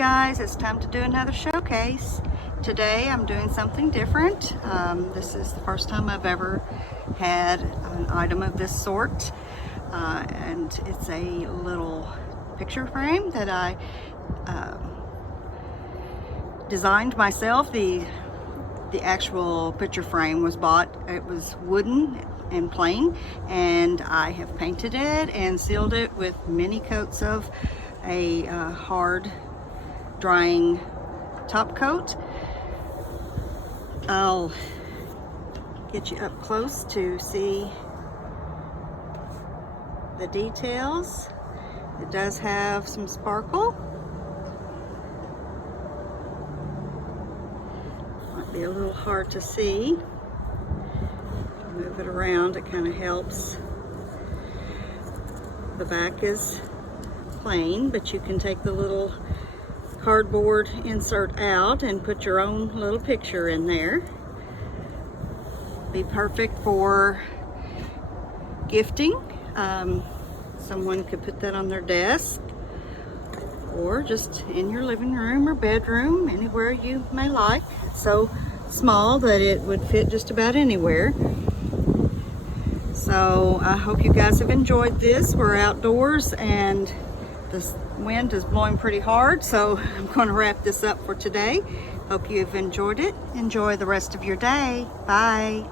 guys, it's time to do another showcase. Today I'm doing something different. This is the first time I've ever had an item of this sort, and it's a little picture frame that I designed myself. The actual picture frame was bought. It was wooden and plain, and I have painted it and sealed it with many coats of a hard drying top coat. I'll get you up close to see the details. It does have some sparkle. Might be a little hard to see. Move it around, it kind of helps. The back is plain, but you can take the little cardboard insert out and put your own little picture in there. Be perfect for gifting. Someone could put that on their desk, or just in your living room or bedroom, anywhere you may like. It's so small that it would fit just about anywhere. So I hope you guys have enjoyed this. We're outdoors and the wind is blowing pretty hard, so I'm going to wrap this up for today. Hope you've enjoyed it. Enjoy the rest of your day. Bye.